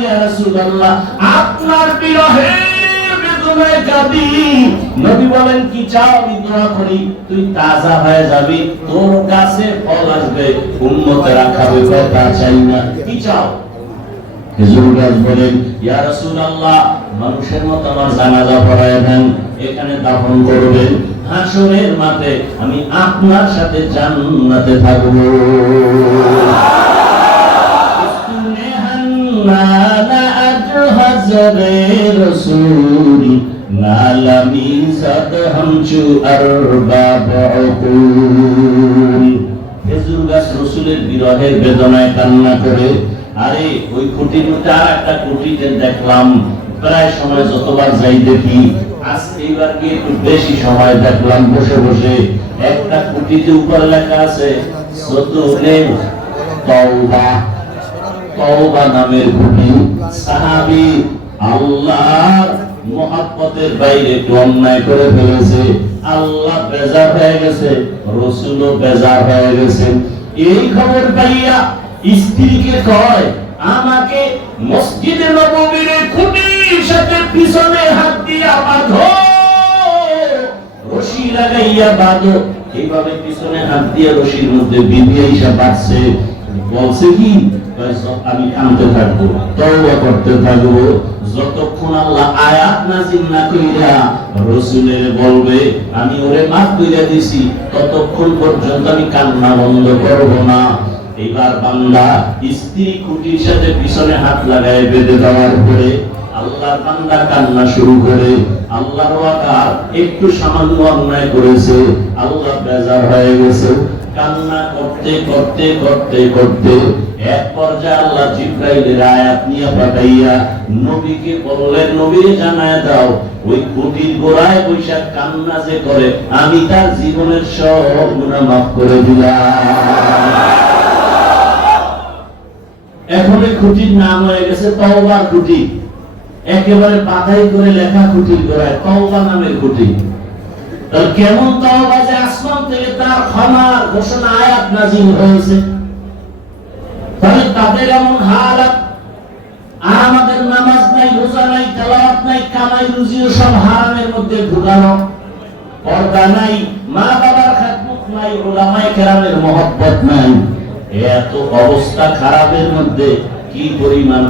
ইয়া রাসূলুল্লাহ, আপনার বিরহের বেদনায় কাঁদি। নবী বলেন, কি চাও আমি দোয়া করি? তুই তাজা হয়ে যাবি, তোর কাছে ফল আসবে, উম্মতেরা খাবে, তা চাই না। কি চাও? খেজুর গাছ বলেন, ইয়া রাসূলুল্লাহ, মানুষের মতো আমার জানাজা পড়ায় দেন, এখানে দাফন করবেন, হাসরের মাঠে আমি আপনার সাথে জান্নাতে থাকব। খেজুর গাছ রাসূলের বিরহের বেদনায় কান্না করে। আরে ওই খুঁটির মধ্যে আর একটা খুঁটিতে দেখলাম, প্রায় সময় যতবার যাই দেখি, আজ এইবার কি একটু বেশি সময় দেখলাম বসে বসে, একটা খুঁটিতে উপরে লেখা আছে সদুনে তওবা। তওবা নামের খুঁটি। সাহাবী আল্লাহর মুহাব্বতের বাইরে একটু অন্যায় করে ফেলেছে, আল্লাহ বেজার হয়ে গেছে, রাসূলও বেজার হয়ে গেছে। এই খবর পাইয়া স্ত্রীকে কয়, আমাকে মসজিদে নববীর খুঁটির সাথে পিছনে হাত দিয়ে বাঁধো, রশি লাগাইয়া বাঁধো। এইভাবে পিছনে হাত দিয়ে রশির মধ্যে বিধিয়ে এসে বাঁধছে। বলছে কি, আমি কাঁদতে থাকবো, তওবা করতে থাকবো, যতক্ষণ আল্লাহ আয়াত নাযিল না কইরা রাসূলের বলবে আমি ওরে মাফ কইরা দিছি, ততক্ষণ পর্যন্ত আমি কান্না বন্ধ করব না। এবার বান্দা স্ত্রী খুঁটির সাথে পিছনে হাত লাগায় বেঁধে দেওয়ার পরে আল্লাহর বান্দা কান্না শুরু করে। আল্লাহর ওয়াকার একটু সামান্য অন্যায় করেছে, আল্লাহ বেজার হয়ে গেছে। কান্না করতে করতে করতে করতে এক পর্যায়ে আল্লাহ জিবরাইলের আয়াত নিয়ে পাঠাইয়া নবীকে বললেন, নবীরে জানায় দাও, ওই খুঁটির গোড়ায় বৈশা কান্না যে করে, আমি তার জীবনের সব গুনাহ মাফ করে দিলাম। এখন এই খুঁটির নাম হয়ে গেছে তওবার খুঁটি। একেবারে পাতাই করে লেখা খুঁটির গোড়ায় তওবা নামের খুঁটি। তাহলে কেমন তওবা যে আসমান থেকে তার ক্ষমার ঘোষণা আয়াত নাযিল হয়েছে। তাহলে তাদের এমন হালাত, আর আমাদের নামাজ নাই, রোজা নাই, তেলাওয়াত নাই, কামাই রুজিও সব হারামের মধ্যে ঢুকানো, পর্দা নাই, মা বাবার খেদমত নাই, উলামায়ে কেরামের মহব্বত নাই। এত অবস্থা খারাপের মধ্যে কি পরিমাণ